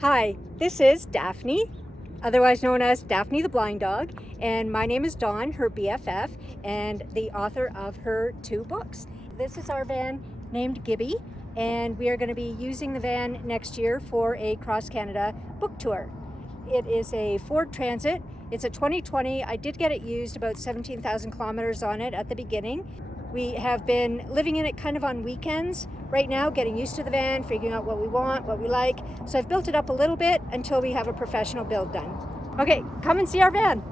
Hi, this is Daphne, otherwise known as Daphne the Blind Dog, and my name is Dawn, her BFF, and the author of her 2 books. This is our van named Gibby, and we are going to be using the van next year for a cross Canada book tour. It is a Ford Transit. It's a 2020. I did get it used, about 17,000 kilometers on it at the beginning. We have been living in it kind of on weekends right now, getting used to the van, figuring out what we want, what we like. So I've built it up a little bit until we have a professional build done. Okay, come and see our van.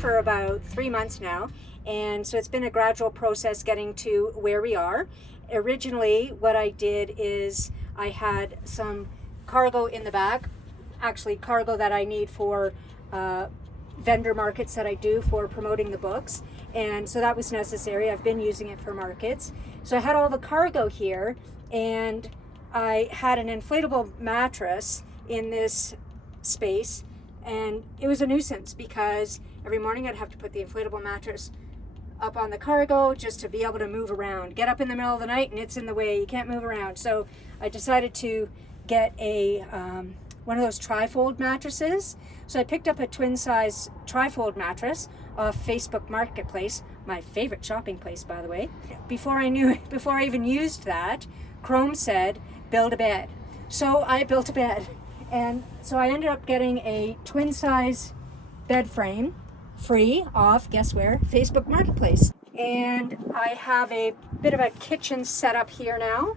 For about 3 months now, and so it's been a gradual process getting to where we are. Originally, what I did is I had some cargo in the back, actually cargo that I need for vendor markets that I do for promoting the books, and so that was necessary. I've been using it for markets. So I had all the cargo here, and I had an inflatable mattress in this space, and it was a nuisance because every morning I'd have to put the inflatable mattress up on the cargo just to be able to move around. Get up in the middle of the night and it's in the way, you can't move around. So I decided to get a one of those trifold mattresses. So I picked up a twin size trifold mattress off Facebook Marketplace, my favorite shopping place, by the way. Before I even used that, Chrome said, build a bed. So I built a bed. And so I ended up getting a twin size bed frame free off, guess where? Facebook Marketplace. And I have a bit of a kitchen set up here now.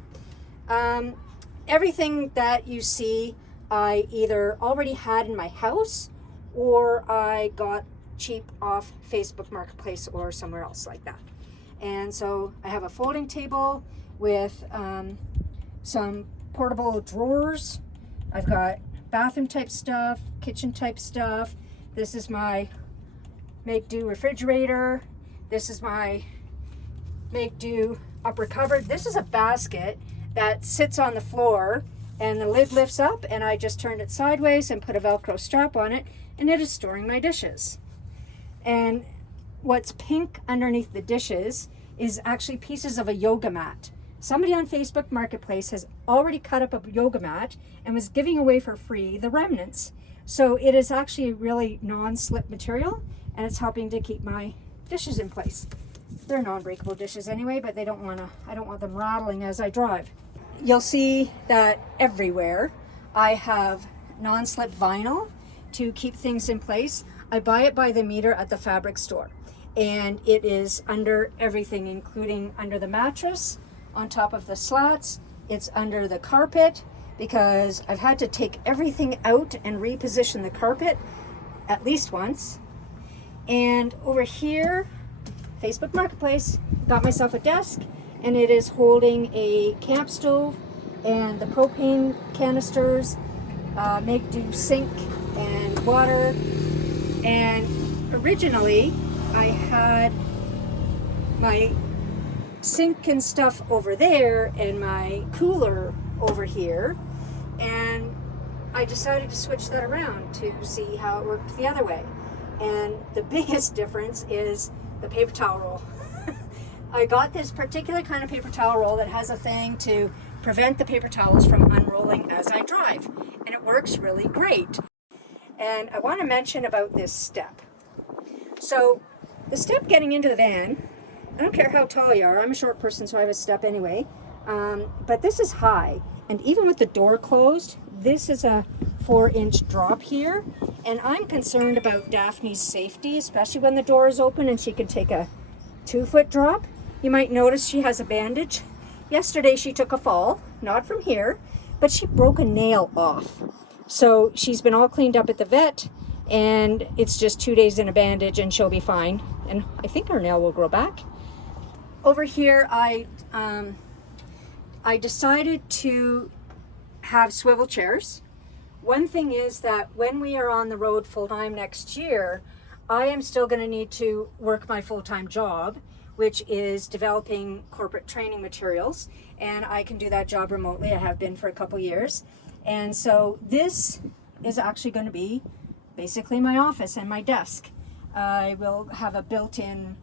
Everything that you see I either already had in my house or I got cheap off Facebook Marketplace or somewhere else like that. And so I have a folding table with some portable drawers. I've got bathroom type stuff, kitchen type stuff. This is my make-do refrigerator. This is my make-do upper cupboard. This is a basket that sits on the floor and the lid lifts up, and I just turned it sideways and put a Velcro strap on it, and it is storing my dishes. And what's pink underneath the dishes is actually pieces of a yoga mat. Somebody on Facebook Marketplace has already cut up a yoga mat and was giving away for free the remnants. So it is actually really non-slip material, and it's helping to keep my dishes in place. They're non-breakable dishes anyway, but I don't want them rattling as I drive. You'll see that everywhere I have non-slip vinyl to keep things in place. I buy it by the meter at the fabric store, and it is under everything, including under the mattress, on top of the slats. It's under the carpet because I've had to take everything out and reposition the carpet at least once. And over here, Facebook Marketplace, got myself a desk, and it is holding a camp stove and the propane canisters, make-do sink and water. And originally I had my sink and stuff over there and my cooler over here, and I decided to switch that around to see how it worked the other way. And the biggest difference is the paper towel roll. I got this particular kind of paper towel roll that has a thing to prevent the paper towels from unrolling as I drive, and it works really great. And I want to mention about this step. So the step getting into the van, I don't care how tall you are, I'm a short person so I have a step anyway, but this is high, and even with the door closed, this is a 4-inch drop here, and I'm concerned about Daphne's safety, especially when the door is open and she can take a 2-foot drop. You might notice she has a bandage. Yesterday she took a fall, not from here, but she broke a nail off. So she's been all cleaned up at the vet, and it's just 2 days in a bandage and she'll be fine. And I think her nail will grow back. over here, I decided to have swivel chairs. One thing is that when we are on the road full-time next year, I am still going to need to work my full-time job, which is developing corporate training materials, and I can do that job remotely. I have been for a couple years. And so this is actually going to be basically my office and my desk. I will have a built-in,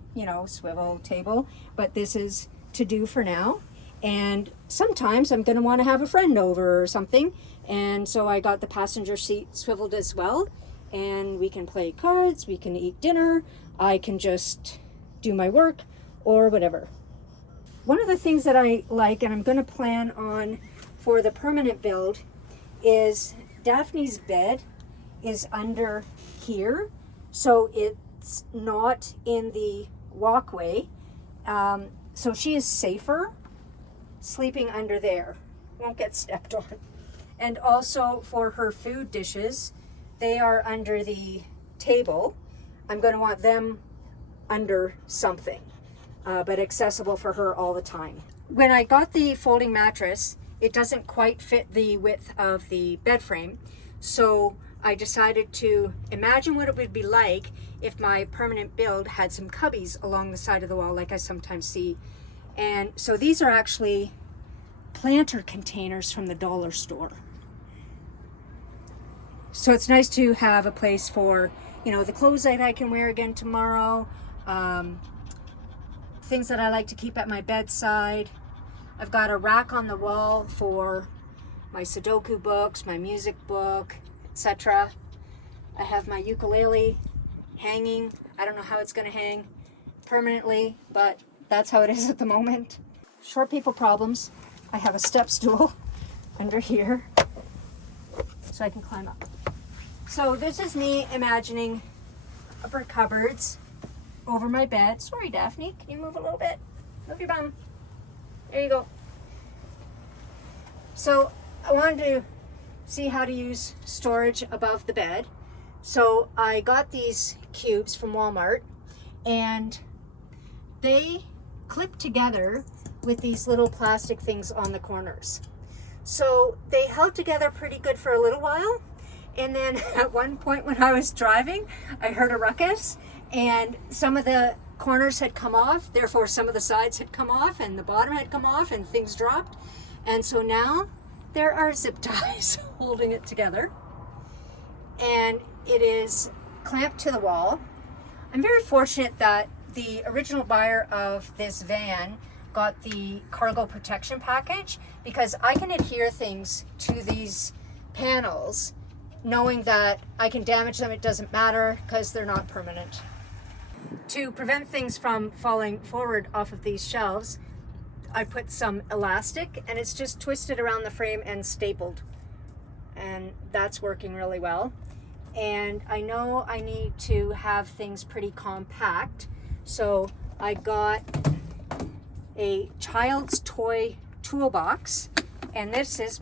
swivel table, but this is to do for now. And sometimes I'm going to want to have a friend over or something, and so I got the passenger seat swiveled as well, and we can play cards, we can eat dinner, I can just do my work or whatever. One of the things that I like, and I'm going to plan on for the permanent build, is Daphne's bed is under here, so it's not in the walkway, so she is safer sleeping under there, won't get stepped on. And also for her food dishes, they are under the table. I'm going to want them under something, but accessible for her all the time. When I got the folding mattress, it doesn't quite fit the width of the bed frame, so I decided to imagine what it would be like if my permanent build had some cubbies along the side of the wall like I sometimes see. And so these are actually planter containers from the dollar store. So it's nice to have a place for, the clothes that I can wear again tomorrow, things that I like to keep at my bedside. I've got a rack on the wall for my Sudoku books, my music book, etc. I have my ukulele hanging. I don't know how it's going to hang permanently, but that's how it is at the moment. Short people problems. I have a step stool under here so I can climb up. So this is me imagining upper cupboards over my bed. Sorry, Daphne, can you move a little bit? Move your bum. There you go. So I wanted to see how to use storage above the bed. So I got these cubes from Walmart, and they clip together with these little plastic things on the corners. So they held together pretty good for a little while, and then at one point when I was driving, I heard a ruckus, and some of the corners had come off, therefore some of the sides had come off, and the bottom had come off, and things dropped. And so now there are zip ties holding it together, and it is clamped to the wall. I'm very fortunate that the original buyer of this van got the cargo protection package, because I can adhere things to these panels knowing that I can damage them, it doesn't matter, because they're not permanent. To prevent things from falling forward off of these shelves, I put some elastic, and it's just twisted around the frame and stapled, and that's working really well. And I know I need to have things pretty compact, so I got a child's toy toolbox, and this is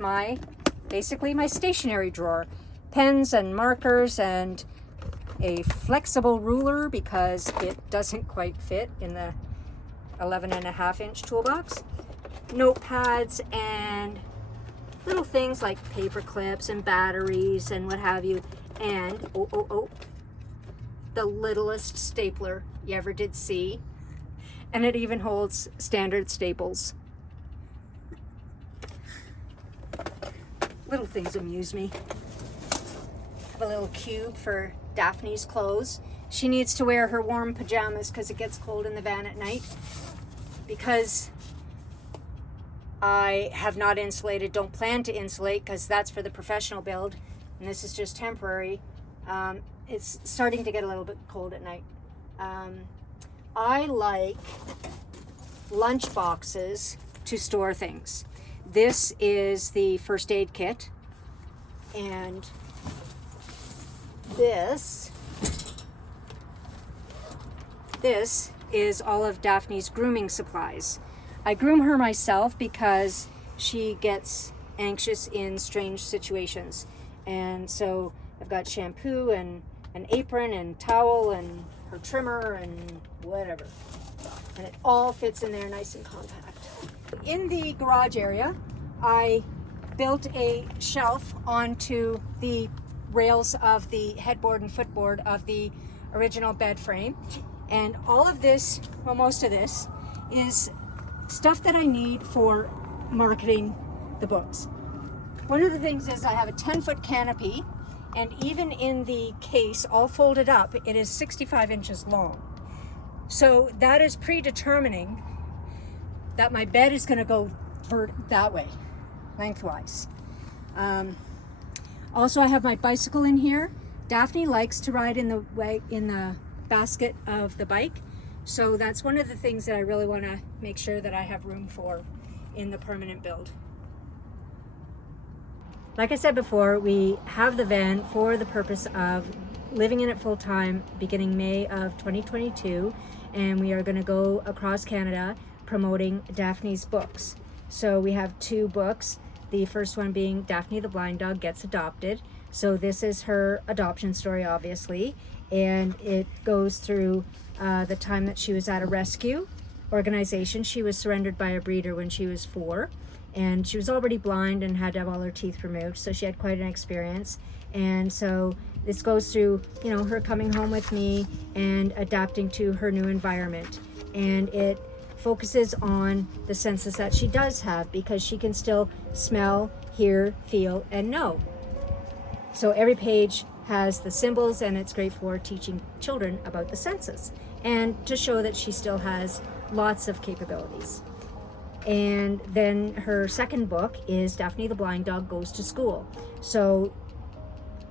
basically my stationery drawer. Pens and markers and a flexible ruler because it doesn't quite fit in the 11.5-inch toolbox. Notepads and little things like paper clips and batteries and what have you. And the littlest stapler you ever did see. And it even holds standard staples. Little things amuse me. Have a little cube for Daphne's clothes. She needs to wear her warm pajamas because it gets cold in the van at night. Because I have not insulated, don't plan to insulate because that's for the professional build, and this is just temporary. It's starting to get a little bit cold at night. I like lunch boxes to store things. This is the first aid kit, and this is all of Daphne's grooming supplies. I groom her myself because she gets anxious in strange situations, and so I've got shampoo and an apron and towel and her trimmer and whatever. and it all fits in there nice and compact. In the garage area, I built a shelf onto the rails of the headboard and footboard of the original bed frame. And all of this, well, most of this, is stuff that I need for marketing the books. One of the things is I have a 10-foot canopy, and even in the case, all folded up, it is 65 inches long. So that is predetermining that my bed is going to go that way, lengthwise. Also, I have my bicycle in here. Daphne likes to ride in the basket of the bike, so that's one of the things that I really want to make sure that I have room for in the permanent build. Like I said before, we have the van for the purpose of living in it full time beginning May of 2022, and we are going to go across Canada promoting Daphne's books. So we have 2 books, the first one being Daphne the Blind Dog Gets Adopted. So this is her adoption story, obviously, and it goes through the time that she was at a rescue organization. She was surrendered by a breeder when she was 4, and she was already blind and had to have all her teeth removed, so she had quite an experience. And so this goes through, you know, her coming home with me and adapting to her new environment. And it focuses on the senses that she does have, because she can still smell, hear, feel, and know. So every page has the symbols, and it's great for teaching children about the senses and to show that she still has lots of capabilities. And then her second book is Daphne the Blind Dog Goes to School. So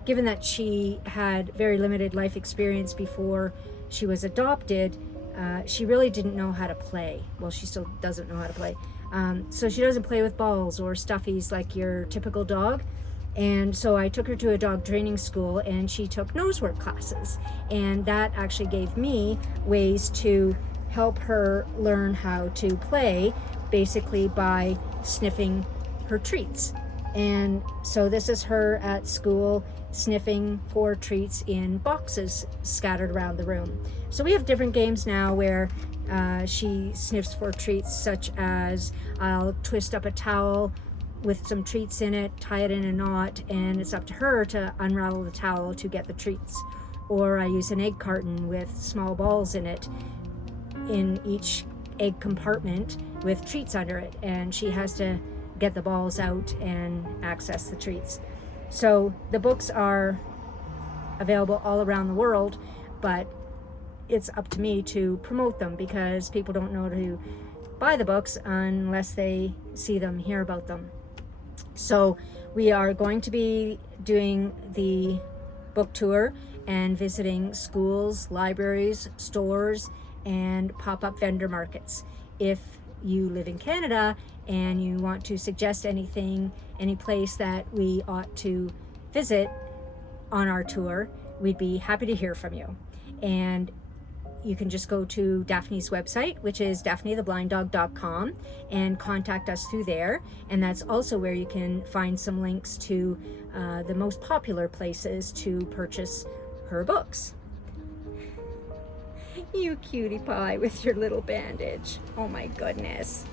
given that she had very limited life experience before she was adopted, she really didn't know how to play. Well, she still doesn't know how to play. So she doesn't play with balls or stuffies like your typical dog. And so I took her to a dog training school, and she took nosework classes. And that actually gave me ways to help her learn how to play, basically by sniffing her treats. And so this is her at school sniffing for treats in boxes scattered around the room. So we have different games now where she sniffs for treats, such as I'll twist up a towel with some treats in it, tie it in a knot, and it's up to her to unravel the towel to get the treats. Or I use an egg carton with small balls in it, in each egg compartment with treats under it, and she has to get the balls out and access the treats. So the books are available all around the world, but it's up to me to promote them, because people don't know to buy the books unless they see them, hear about them. So we are going to be doing the book tour and visiting schools, libraries, stores, and pop-up vendor markets. If you live in Canada and you want to suggest anything, any place that we ought to visit on our tour, we'd be happy to hear from you. And you can just go to Daphne's website, which is daphnetheblinddog.com, and contact us through there. And that's also where you can find some links to the most popular places to purchase her books. You cutie pie with your little bandage. Oh my goodness.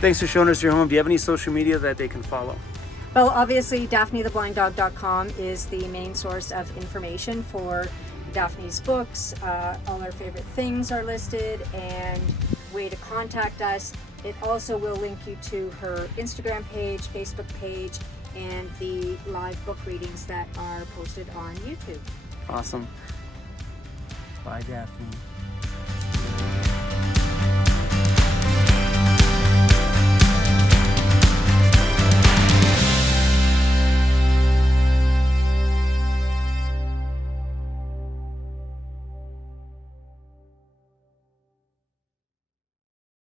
Thanks for showing us your home. Do you have any social media that they can follow? Well, obviously, daphnetheblinddog.com is the main source of information for Daphne's books. All our favorite things are listed, and way to contact us. It also will link you to her Instagram page, Facebook page, and the live book readings that are posted on YouTube. Awesome. Bye, Daphne.